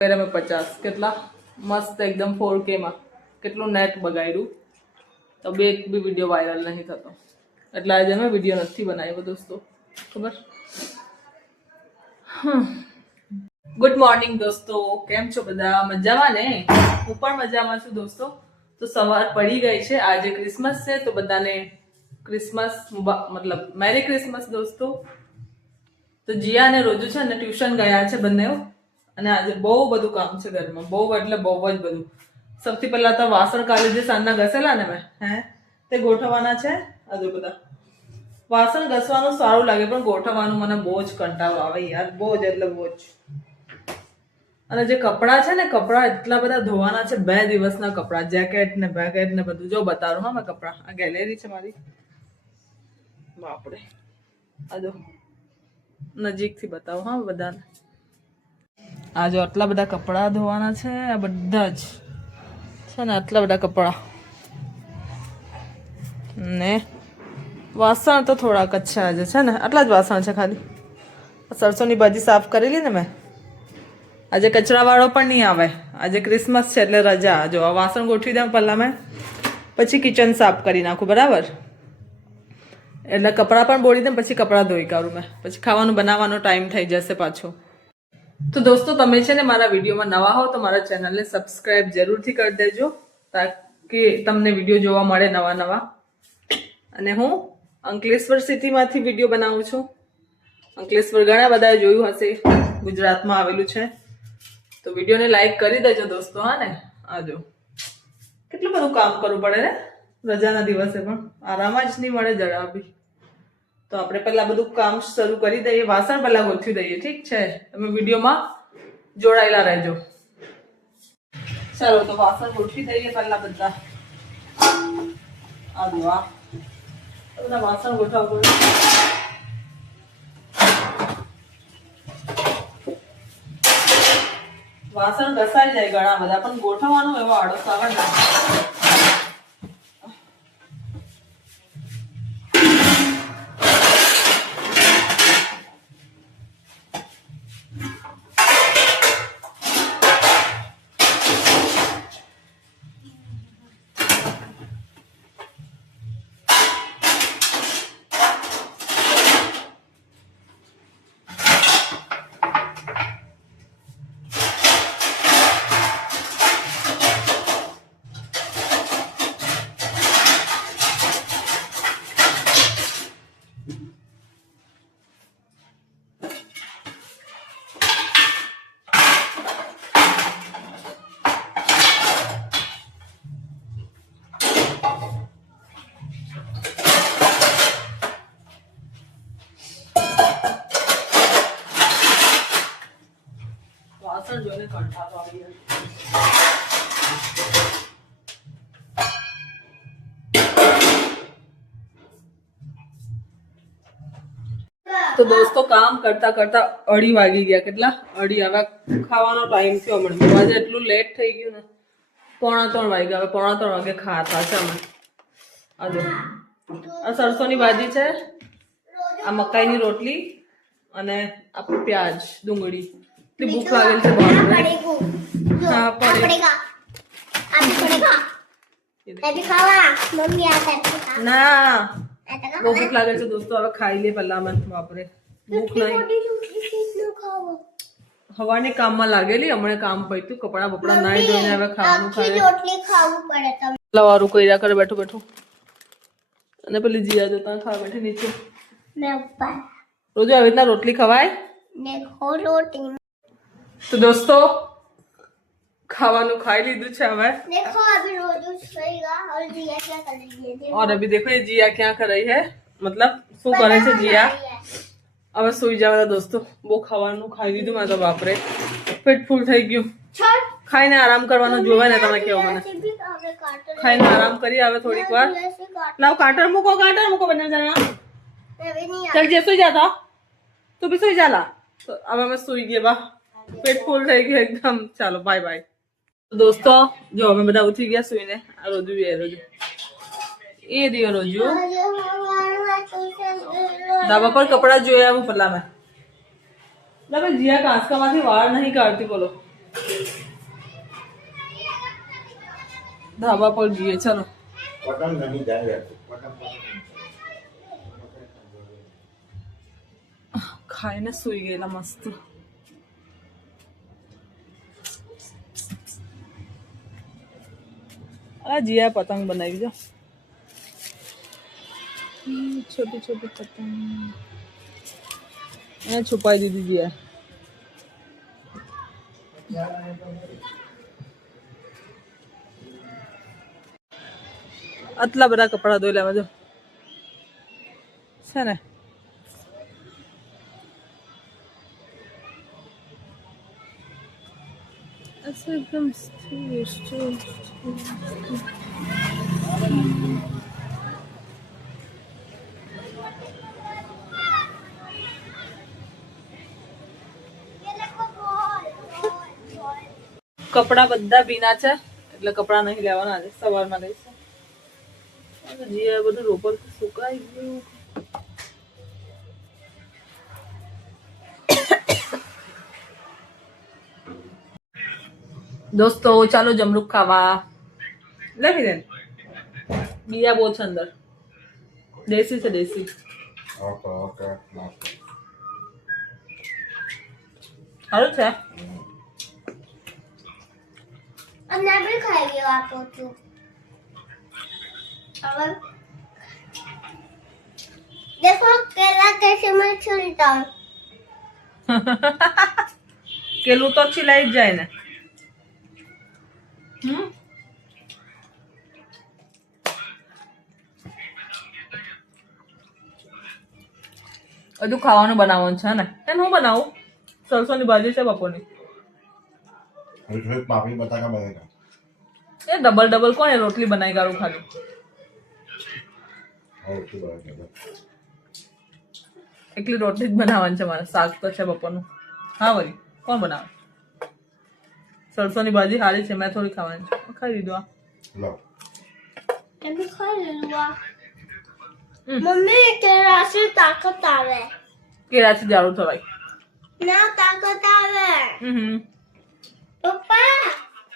મેં 50 કેટલા મસ્ત એકદમ 4K માં કેટલું નેટ બગાડ્યું તો બે બી વિડીયો વાયરલ નહીં થતો એટલે આજે મેં વિડીયો નથી બનાવ્યો દોસ્તો ખબર. ગુડ મોર્નિંગ દોસ્તો, કેમ છો બધા? મજામાં ને? હું પણ મજામાં છું દોસ્તો. તો સવાર પડી ગઈ છે, આજે ક્રિસમસ છે તો બધાને ક્રિસમસ મતલબ મેરી ક્રિસમસ દોસ્તો. તો જીયા અને રોજુ છે ને ટ્યુશન ગયા છે બંને અને આજે બહુ બધું કામ છે ઘરમાં, બહુ એટલે બહુ જ બધું. સૌથી પહેલા તો વાસણ કાલે જે સાંજના ઘસેલા ને મેં તે ગોઠવવાના છે. આજે બધા વાસણ ઘસવાનું સારું લાગે પણ ગોઠવવાનું મને બહુ જ કંટાળો આવે યાર, બહુ જ એટલે બહુ જ. અને જે કપડાં છે ને કપડાં એટલા બધા ધોવાના છે, 2 દિવસના કપડાં, જેકેટ ને બેકેટ ને બધું. જો બતાવું હા મેં કપડાં, આ ગેલેરી છે મારી, બાપરે આ જો નજીકથી બતાવો હા બધાને. આ જો આટલા બધા કપડાં ધોવાના છે, આ બધા જ છે ને આટલા બધા કપડાં. ને વાસણ તો થોડાક જ છે આજે, છે ને આટલા જ વાસણ છે ખાલી. સરસોની ભાજી સાફ કરેલી ને મેં. આજે કચરાવાળો પણ નહીં આવે, આજે ક્રિસમસ છે એટલે રજા. જો આ વાસણ ગોઠવી દઉં પહેલાં મેં, પછી કિચન સાફ કરી નાખું બરાબર. એટલે કપડાં પણ બોળી દઉં, પછી કપડાં ધોઈ કાઢું મેં, પછી ખાવાનું બનાવવાનો ટાઈમ થઈ જશે પાછો. તો દોસ્તો તમે છે ને મારા વિડીયોમાં નવા હો તો મારા ચેનલને સબસ્ક્રાઈબ જરૂરથી કરી દેજો, તાકી તમને વિડીયો જોવા મળે નવા નવા. અને હું અંકલેશ્વર સિટીમાંથી વિડીયો બનાવું છું. અંકલેશ્વર ઘણા બધાએ જોયું હશે, ગુજરાતમાં આવેલું છે. તો વિડીયોને લાઈક કરી દેજો દોસ્તો. હા ને, આજો કેટલું બધું કામ કરવું પડે ને રજાના દિવસે, પણ આરામ જ નહીં મળે જરા બી. તો આપણે પહેલા બધું કામ શરૂ કરી દઈએ, વાસણ પહેલા ગોઠવી દઈએ, ઠીક છે? તમે વિડીયોમાં જોડાયેલા રહેજો. ચાલો તો વાસણ ગોઠવી દઈએ પહેલા બધા. આ જો આ બધા વાસણ ગોઠવવું. વાસણ ઘસાઈ જાય ઘણા બધા, પણ ગોઠવવાનું એવો આળસ આવે ને. જોઈને કંટાળો આવી જાય. તો દોસ્તો કામ કરતા કરતા 2:30 વાગી ગયા. કેટલા? 2:30. હવે ખાવાનો ટાઈમ થયો હમણાં. આજે એટલું લેટ થઈ ગયું ને, 2:45 વાગ્યા. હવે 2:45 વાગે ખાતા છે અમે. આ સરસોની ભાજી છે, આ મકાઈની રોટલી અને આ પ્યાજ ડુંગળી. ભૂખ લાગેલ છે હા પડેગા. ના બહુ ભૂખ લાગેલ છે દોસ્તો, હવે ખાઈ લે પહેલા અમે. બાપરે ભૂખ નહીં, હવાની કામમાં લાગેલી, હમણાં કામ પત્યું, કપડા બપડા નાઈ ધોઈને હવે ખાવાનું ખાય. વારું કર્યા કરે બેઠું બેઠું. અને પેલી જીયા જો ત્યાં ખાવા બેઠી નીચે. રોજ આવી રીતના રોટલી ખવાય. તો દોસ્તો ખાવાનું ખાઈ લીધું છે હવે. और अभी देखो ये जिया क्या कर रही है, मतलब શું કરે છે જીયા? હવે સુઈ જવાના દોસ્તો, બહુ ખાવાનું ખાઈ લીધું મેં તો. બાપરે પેટ ફૂલ થઈ ગયું. ખાઈને આરામ કરવાનું જોવે ને તમે કેવો મને. ખાઈને આરામ કરી હવે થોડીક વાર. લાવ કાટર મૂકો બને જણા. ચલ જે સુઈ જાતા, તું બી સુઈ જાલા. તો હવે અમે સુઈ ગયા બા, પેટ ફૂલ થઈ ગયું એકદમ. ચાલો બાય બાય દોસ્તો. જો અમે બધા ઉઠી ગયા સુઈને. આ રોજુ એ રોજુ એ રહ્યો રોજુ ધાબા પર કપડા જોયા હું પેલા મેં. जिया कांसका वाल नहीं काटती बोलो ધાબા પર જઈએ ચલો. પતંગ નહીં જાય ખાઈને સુઈ ગયેલા મસ્ત. આ જીયા પતંગ બનાવી જો. छोटी छोटी पतंग मैंने छुपाई दी दीजिए. આટલા બધા કપડા ધોઈ લેવા જો છે ને. એકદમ કપડા બધા ભીના છે એટલે કપડા નહીં લેવાના આજે સવારમાં લઈશું. જે બધું રોપર સુકાઈ ગયું. દોસ્તો ચાલો જમરૂક ખાવા. લખી દે બીજા બહુ છે અંદર. દેશી છે દેશી. સારું છે. અને આપણે ખાઈ ગયો આપો છું. હવે देखो केला कैसे मैं छिलता हूँ. કેલું તો છીલાઈ જ જાય ને. હજુ ખાવાનું બનાવવાનું છે ને. એને હું બનાવું? સરસોની ભાજી છે બપોરની. पापड़ी बताका बनेगा એ ડબલ ડબલ કોને રોટલી બનાવી કાઢું ખાલી. એકલી રોટલી જ બનાવવાની છે મારે. શાક તો છે બપોરનું. હા વળી કોણ બનાવે? સરસોની ભાજી સારી છે. મેં થોડી ખાવાની છે. ખાઈ લીધું. આ मैं खा लूँगा. मम्मी केला से ताकत आवे. કેળાથી જાડું થવાય. ना ताकत आवे. पप्पा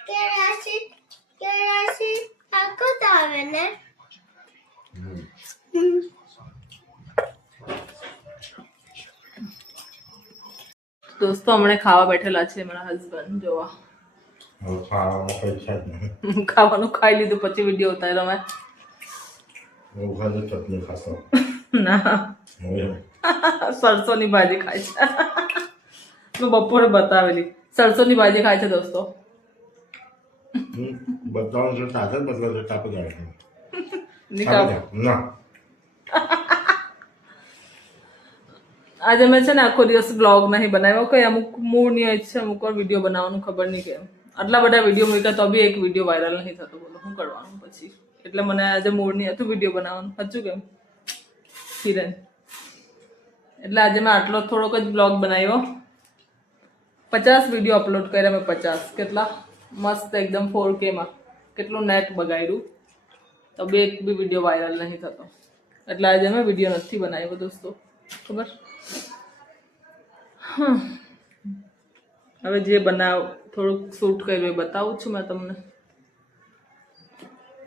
केला से ताकत आवे ने. દોસ્તો હમણાં ખાવા બેઠેલા છે મારા હસબન્ડ જોવા. ખાવાનું ખાઈ લીધું પછી વિડીયો ઉતાર્યો મેં. चटनी खाता ના સરસોની ભાજી ખાય છે. મેં બપોરે બતાવેલી સરસોની ભાજી ખાય છે દોસ્તો. बताओ जो ताकत मतलब जो ताकत आए નિકાલ. ना આજે મેં છે ને આખો દિવસ બ્લોગ નહીં બનાવ્યો. કઈ અમુક મૂડ નહીં હોય છે અમુક વાર વિડીયો બનાવવાનું ખબર નહીં કેમ. આટલા બધા વિડીયો મૂક્યા તો બી એક વિડીયો વાયરલ નહીં થતો. બોલો શું કરવાનું પછી. એટલે મને આજે મૂડ નહીં હતું વિડીયો બનાવવાનું. સાચું કેમ કિરણ? એટલે આજે મેં આટલો થોડોક જ બ્લોગ બનાવ્યો. 50 વિડીયો અપલોડ કર્યા મેં. 50 કેટલા મસ્ત એકદમ 4K માં. કેટલું નેટ બગાડ્યું તો બે એક બી વિડીયો વાયરલ નહીં થતો. એટલે આજે મેં વિડીયો નથી બનાવ્યો દોસ્તો. ખબર. હવે જે બનાવ થોડુંક શૂટ કર્યું એ બતાવું છું મેં તમને.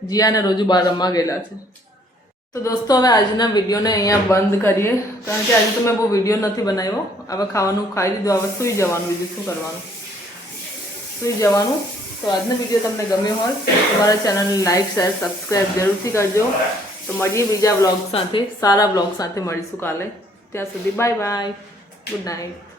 જીયાને રોજુ બહાર રમવા ગયેલા છે. તો દોસ્તો હવે આજના વિડીયોને અહીંયા બંધ કરીએ કારણ કે આજે તો મેં બહુ વિડીયો નથી બનાવ્યો. હવે ખાવાનું ખાઈ લીધું. હવે સૂઈ જવાનું. બીજું શું કરવાનું? સૂઈ જવાનું. તો આજનો વિડીયો તમને ગમ્યો હોય તો મારા ચેનલને લાઈક શેર સબસ્ક્રાઈબ જરૂરથી કરજો. તો મળીએ બીજા બ્લોગ સાથે. સારા બ્લોગ સાથે મળીશું કાલે. ત્યાં સુધી બાય બાય. Good night.